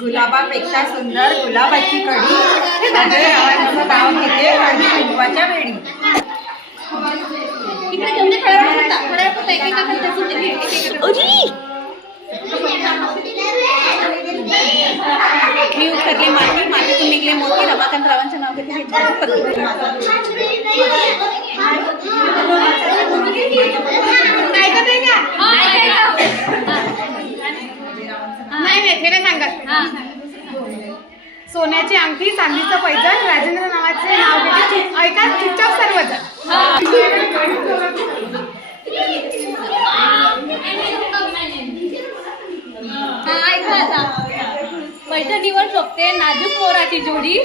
गुलाबापेक्षा सुंदर गुलाबाची कढी अजय रावांचं नाव घेते हळदी कुंकवाच्या वेळी. मी उतरले मातीतून निघले मोती. रमाकांत रावांचं नाव घेते. सोन्याची अंगठी, चांदीचं पैजण, राजेंद्र नावाचे नाव घेते. ऐका चुपचाप सर्वजण. पैठणीवर शोभते नाजूक मोराची जोडी.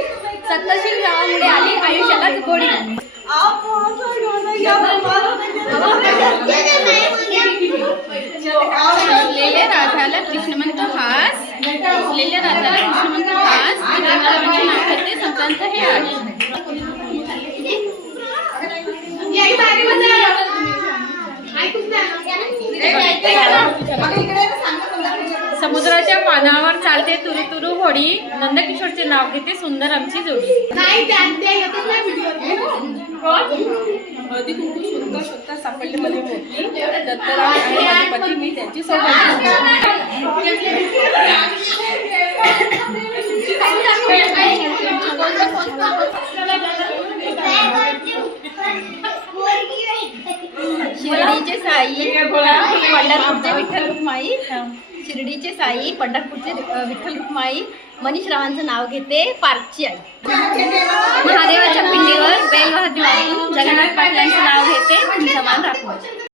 सत्तरशील रावामुळे आली आयुष्याला गोडी. लेले राधाला कृष्णमंत हास. लेले राधाला कृष्णमंत हास. गंगारावांचे नाव घेते संक्रांत हे आज. समुद्राच्या पानावर चालते तुरु तुरु होडी. नंदकिशोरचे नाव घेते सुंदर आमची जोडी. हळदी कुंकू शोधता शोधता सापडले मध्ये मोती. दत्तराव आणि माझे पती मी त्यांची सौभाग्य. शिर्डीचे साई पंढरपूरचे विठ्ठल रुक्माई. शिर्डीचे साई पंढरपूरचे विठ्ठल रुक्माई. मनीष रावांचं नाव घेते पार्कची आई. महादेवाच्या पिंडीवर बेल वाजून जगन्नाथ पाटलांचं नाव घेते तुमचा मान राखून.